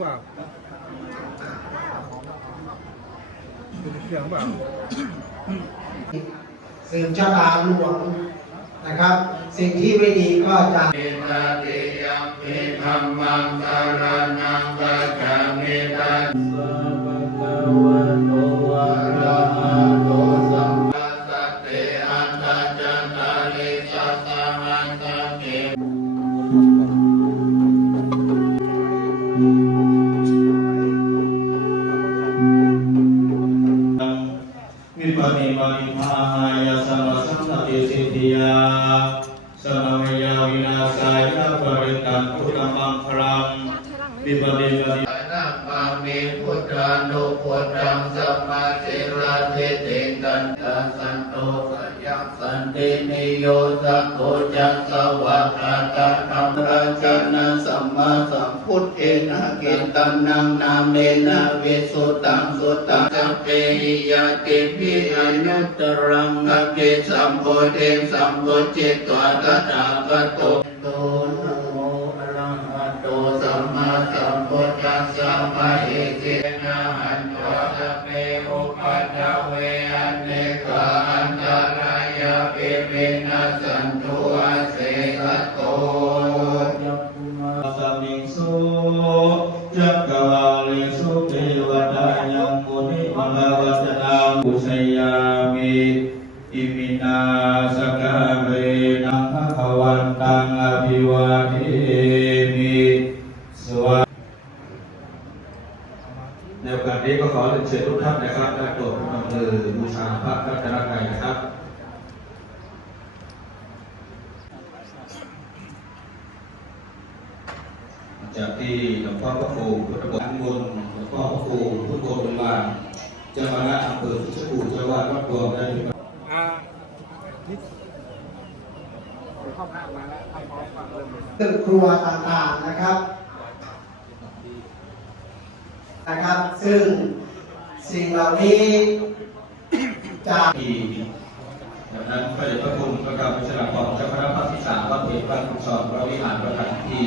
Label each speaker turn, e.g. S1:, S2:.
S1: เปล่าเป็นเสียงเปล่า
S2: สืบชะตาหลวงนะครับ สิ่งที่ไม่ดีก็จะ
S3: เมตติยัมปิธรรมังสารนังกัจจามิตัสสะภะคะวะโตอะระหะโตสัมมาสัพเพอันตจันตาลิสัสสะหันตเก
S4: พายาสัมมาสัมปติสิทธิยาสัมมยาวินาศายาปริตังพุทธังฟังวิปนิมานิ
S3: อนัมมามิพุทธานุพุทธังสัมมาสิราทิติกันตสันโต สันตินิโยสักโคจัสวะคาตาธรรมราชนะสัมมาสัมพุทธเอนะกินตันนังนาเมนะวิสุตตังสุตตังสัพเพหิยติปิอนุตรังอภิสัมโพเทสัมโพจิตตวตถาคตโตนะโมอะระหะโตสัมมาสัมพุทธัสสะมะเอเกนะหันโตสพเพอุปัฏฐเว
S4: จักกวาลิสุเทวดายังมุนิมลาวัจนังอุสยามิอิมินาสกาเรนังภวันตังอภิวาเทมิสวาในโอกาสนี้ก็ขอเรียนเชิญทุกท่านนะครับได้โปรดนำมือบูชาพระรัตนตรัยนะครับ จากที่หลวงพ่อพระครูพุทธบริบูรณ์หลวงพ่อพระครูพุทธโกบุญมาเจ้าคณะอำเภอพิชบูรณ์เจ้าวาดวัดรวมได้
S1: อ่านี่เข้ามาแล้วเข้พร้อมฟังเริ่มเลย
S2: ตึกครัวต่างๆนะครับนะครับ ซึ่งสิ่งเหล่านี้จะ
S4: ที่ดังนั้นพระเดชพระคุณพระกรรมชลากรเจ้าคณะภาคที่สามวัดเทพบ้านกุศลพระวิหารประธานที่